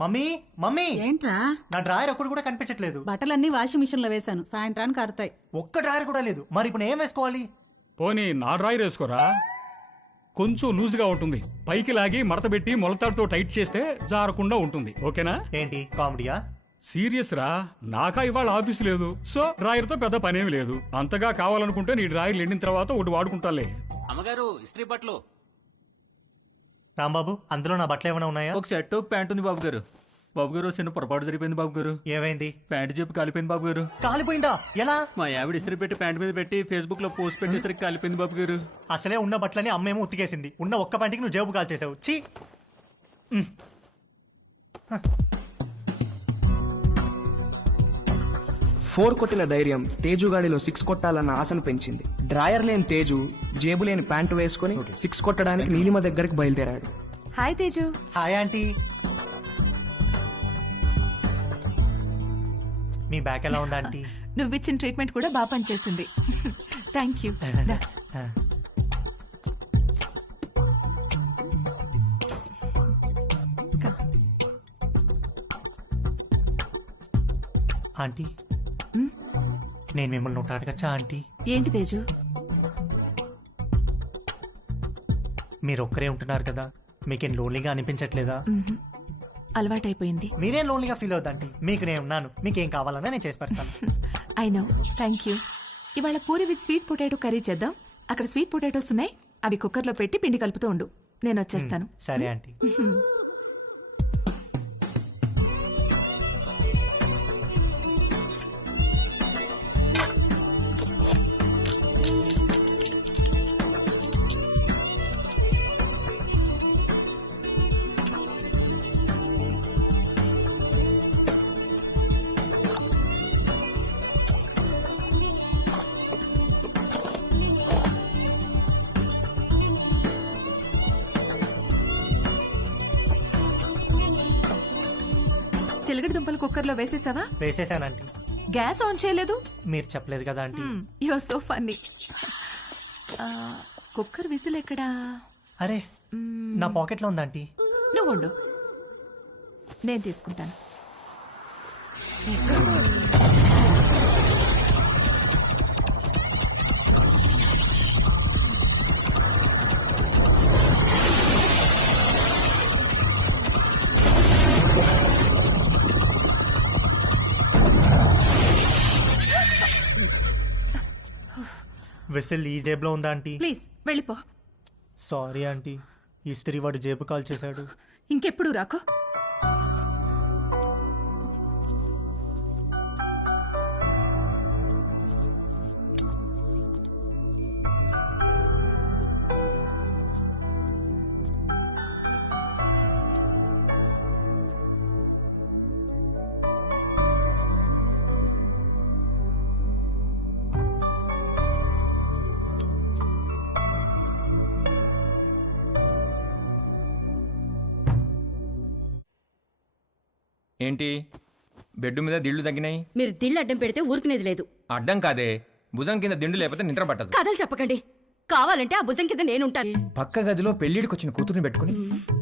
Mummy mummy ఏంట్రా? నా drawer ఒక్కడు కూడా కనిపించట్లేదు. బట్టలన్నీ వాషింగ్ మిషన్ లో వేశాను, సాయంత్రానికి ఆరుతాయి. ఒక్క డ్రాయర్ కూడా లేదు. మరి ఇప్పుడు ఏం వేసుకోవాలి? పోనీ నా డ్రాయర్ వేసుకోరా, కొంచెం లూజ్గా ఉంటుంది. పైకి లాగి మడతబెట్టి మొలతాడుతో టైట్ చేస్తే జారకుండా ఉంటుంది. ఓకేనా? ఏంటి కామెడీయా? సీరియస్ రా, నాకా ఇవాళ ఆఫీస్ లేదు, సో డ్రాయర్ తో పెద్ద పనేమి లేదు. అంతగా కావాలనుకుంటే నీ డ్రాయర్ ఎండిన తర్వాత ఒకటి వాడుకుంటాలే. అమ్మగారు ఇస్త్రీ బట్టలు. రాంబాబు, అందులో నా బట్టలు ఏమైనా ఉన్నాయా? ఒక షర్ట్ ఒక ప్యాంట్ ఉంది బాబు గారు. బాబు గారు చిన్న పొరపాటు జరిగిపోయింది బాబు గారు. ఏమైంది? ప్యాంట్ చెప్పి కాలిపోయింది బాబు గారు. కాలిపోయిందా? ఎలా? మా ఆవిడ ఇస్త్రీ పెట్టి ప్యాంట్ మీద పెట్టి ఫేస్బుక్ లో పోస్ట్ పెట్టేసరికి కాలిపోయింది బాబు గారు. అసలే ఉన్న బట్టలని అమ్మేమో ఉతికేసింది. ఉన్న ఒక్క ప్యాంటుకి నువ్వు జేబు కాల్చేసావు. ఛీ! ఫోర్ కొట్టిన ధైర్యం తేజుగాడిలో 6 కొట్టాలన్న ఆశను పెంచింది. డ్రాయర్ లేని తేజు జేబు లేని ప్యాంటు వేసుకుని 6 కొట్టడానికి నీలిమ దగ్గరికి బయలుదేరాడు. హాయ్ తేజు. Hi aunty. మీ బ్యాక్ ఎలా ఉందా ఆంటీ? నువ్విచ్చిన ట్రీట్మెంట్ కూడా బాగా పనిచేసింది. Thank you. ఆంటీ, నేను మిమ్మల్ని ఒకటి అడగచ్చా ఆంటీ? ఏంటి తేజు? మీరు ఒక్కరే ఉంటున్నారు కదా, మీకేం లోన్లీగా అనిపించట్లేదా? అలవాటైపోయింది. మీరేం లోన్లీగా ఫీల్ అవుతాంటీ, మీకు నేను ఉన్నాను. మీకేం కావాలన్నా నేను చేసి పెడతాను. I know. Thank you. ఇవాళ puri with sweet potato curry చేద్దాం. అక్కడ స్వీట్ పొటాటోస్ ఉన్నాయి, అవి కుక్కర్లో పెట్టి పిండి కలుపుతూ ఉండు, నేను వచ్చేస్తాను. సరే ఆంటీ. చిలకడ దుంపలు కుక్కర్లో వేసేసావా? వేసేసానంటీ. గ్యాస్ ఆన్ చేయలేదు? మీరు చెప్పలేదు కదా aunty. You are so funny. Cooker whistle ఎక్కడా? అరే, నా పాకెట్లో ఉందా ఆంటీ? నువ్వు ఉండు, నేను తీసుకుంటాను. విసిల్ ఈ జేబులో ఉందా ఆంటీ? ప్లీజ్ వెళ్ళిపో. సారీ ఆంటీ, ఇస్త్రీ వాడు జేబు కాల్ చేశాడు. ఇంకెప్పుడు రాకో. ఏంటి బెడ్ మీద దిళ్ళు తగ్గినాయి? మీరు దిళ్ళు అడ్డం పెడితే ఊరుకునేది లేదు. అడ్డం కాదే, భుజం కింద దిండు లేకపోతే నిద్ర పట్టదు. కథలు చెప్పకండి, కావాలంటే ఆ భుజం కింద నేనుంటాను. పక్క గదిలో పెళ్లిడికి వచ్చిన కూతురుని పెట్టుకుని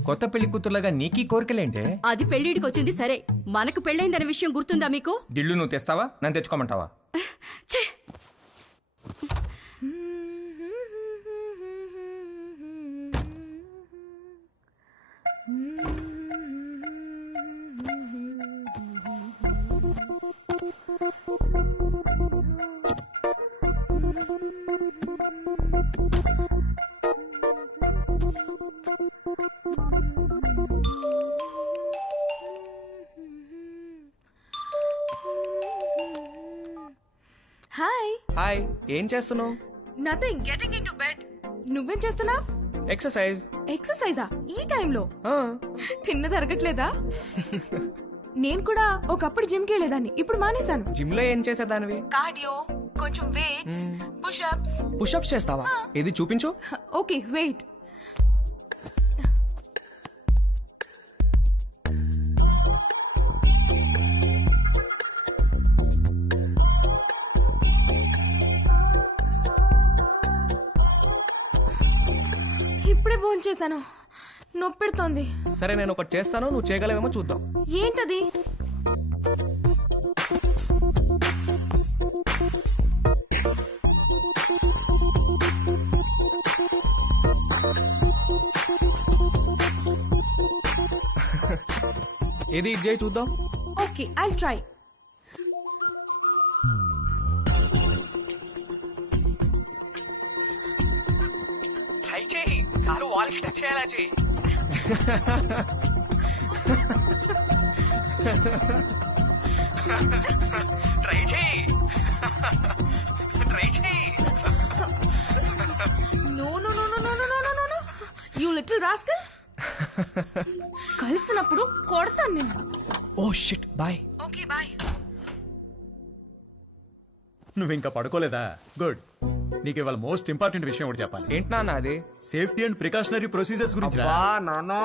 కొత్త పెళ్లి కూతురులాగా నీకీ కోరికలేంటే? అది పెళ్లిడికి వచ్చింది సరే, మనకు పెళ్ళైందనే విషయం గుర్తుందా మీకు? దిళ్ళు నువ్వు తెస్తావా, నన్ను తెచ్చుకోమంటావా? ఛే! హాయ్. హాయ్, ఏం చేస్తున్నావు? Nothing, getting into bed. నువ్వేం చేస్తున్నావ్? ఎక్సర్సైజ్. ఎక్సర్సైజా ఈ టైంలో? తిన్నది అరగట్లేదా? నేను కూడా ఒకప్పుడు జిమ్కి వెళ్ళేదాన్ని, ఇప్పుడు మానేశాను. జిమ్ లో ఏం చేసేదానివి? కార్డియో, కొంచెం వెయిట్స్, పుషప్స్. పుషప్స్ చేస్తావా? ఏది చూపించు. Okay wait. ఇప్పుడే భోంచేశాను, నొప్పెడుతోంది. సరే నేను ఒకటి చేస్తాను, నువ్వు చేయగలవేమో చూద్దాం. ఏంటది? ఏది ఇది చేయి చూద్దాం. Okay, I try. ట్రై చేయి, కారు వాల్కి టచ్ చేయాలా చేయి. ట్రై చేయి, ట్రై చేయి. No no no no no no no no no, you little rascal. కలిసినప్పుడు కొడతాను నిన్ను. Oh shit, bye. Okay bye. నువ్వు ఇంకా పడుకోలేదా? గుడ్. నీకు ఇవాళ మోస్ట్ ఇంపార్టెంట్ విషయం ఒకటి చెప్పాలి. ఏంటి నాన్న అది? సేఫ్టీ అండ్ ప్రికాషనరీ ప్రొసీజర్స్ గురించి రా. అబ్బా నాన్నా,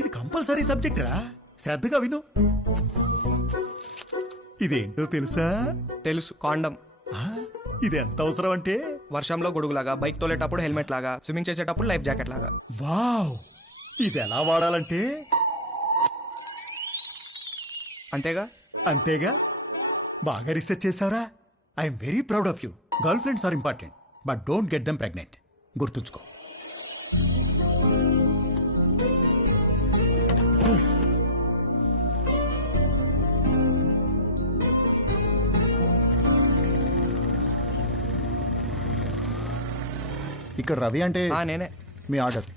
ఇది కంపల్సరీ సబ్జెక్ట్ రా, శ్రద్ధగా విను. ఇదేంటో తెలుసా? తెలుసు, కాండం. ఆ, ఇది ఎంత అవసరం అంటే వర్షంలో గొడుగులాగా, బైక్ తోలేటప్పుడు హెల్మెట్ లాగా, స్విమ్మింగ్ చేసేటప్పుడు లైఫ్ జాకెట్ లాగా. వావ్, ఇది ఎలా వాడాలంటే అంతేగా? అంతేగా. బాగా రీసెర్చ్ చేసావురా. I'm very proud of you. Girl friends are important, but don't get them pregnant. గుర్తుంచుకో. ఇక్కడ రవి అంటే నేనే. మీ order.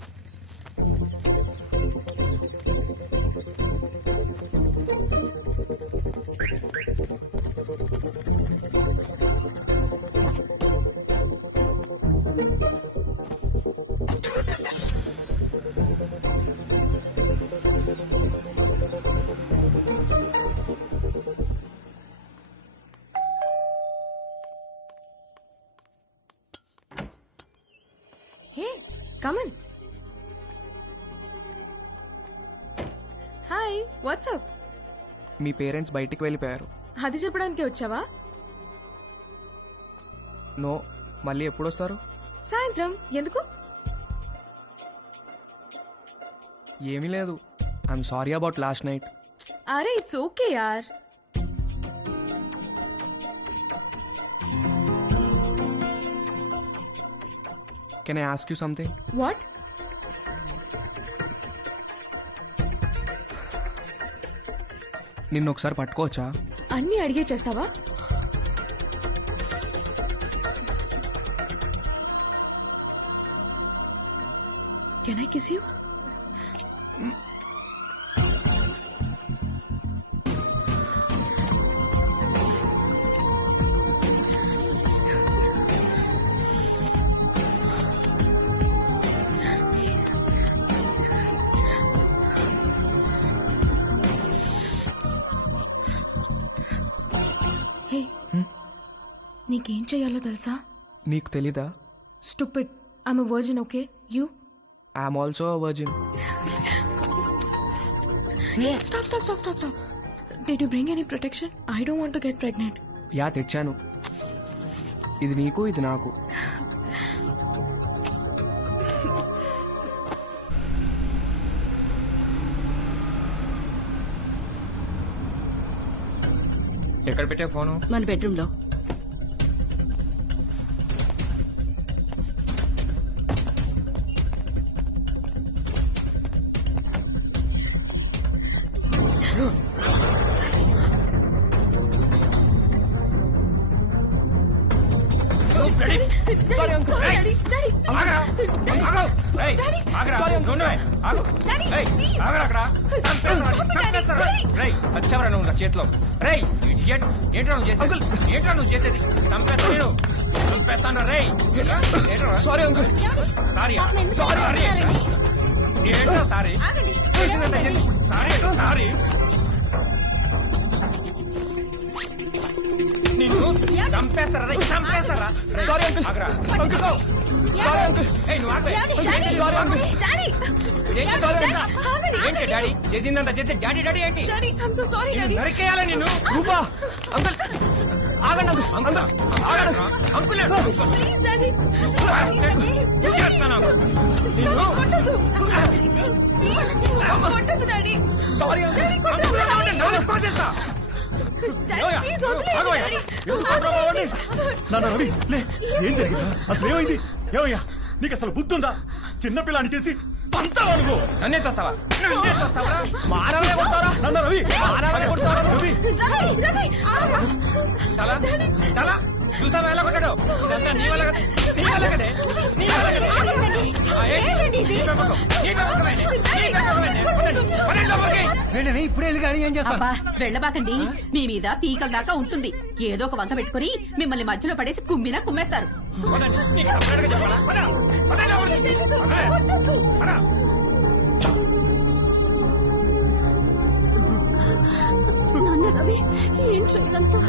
Hey, come in. Hi, what's up? మీ పేరెంట్స్ బయటికి వెళ్ళిపోయారు. అది చెప్పడానికి వచ్చావా? నో, మళ్ళీ ఎప్పుడు వస్తారు? సాయంత్రం. ఎందుకు? ఏమీ లేదు. I'm sorry about last night. అరే ఇట్స్ ఓకే యార్. Can I ask you something? What? నిన్ను ఒకసారి పట్టుకోవచ్చా? అన్నీ అడిగే చేస్తావా? Can I kiss you? Hey, నీకేం చెయ్యాలో తెలుసా? నీకు తెలీదా? Stupid. I'm a virgin, okay? You? I'm also a virgin. Stop. Did you bring any protection? I don't want to get pregnant. Yeah, తెచ్చాను. ఇది నీకు, ఇది నాకు. ఎక్కడ పెట్టే ఫోను? మన బెడ్రూమ్ లో. చేతిలో ఏంట్రా నువ్వు చేసేది? చంపేస్తాను రే. Sorry uncle. సారీ ఏంటో సారీ సారీ నిన్ను చంపేస్తారా రే, చంపేస్తారా? Sorry uncle. ఆగరా. Uncle, sorry uncle. ఏయ్, నువ్వు ఆగు. Sorry uncle. ఏంటి sorry అంతా? ఏంటి డాడీ చేసిందంతా చేసి డాడీ డాడీ ఏంటి నిన్ను నరికేయాలా నిన్ను రూపా అంకుల్ ఆగండి అంకుల్ ఆగండి అంకుల్ సారీ నాన్న రవి లే ఏం జరిగిందా అసలు ఏమైంది ఏమయ్యా నీకు అసలు బుద్ధి ఉందా చిన్నపిల్లని చేసి పంతావా నువ్వు నన్నే చూస్తావా మానవనే కొడతారా నాన్న రవి మానవనే కొడతారా రవి చాలా చాలా చూసావా ఎలా కొట్టాడు ఇదంతా నీ వల్ల కదే నీ వల్ల కదే నీ వల్ల కదే నీ పెంపకం నీ పెంపకమే నీ పెంపకమే పడండి లోపలికి ఇప్పుడే వెళ్ళి కానీ ఏం చేస్తాను అబ్బా వెళ్ళబాకండి మీ మీద పీకల దాకా ఉంటుంది ఏదో ఒక వంక పెట్టుకుని మిమ్మల్ని మధ్యలో పడేసి కుమ్మినా కుమ్మేస్తారు పదండి నీకు సపరేట్గా చెప్పాలా పదండి లోపలికి పద నాన్న రవి ఏంట్రా ఇదంతా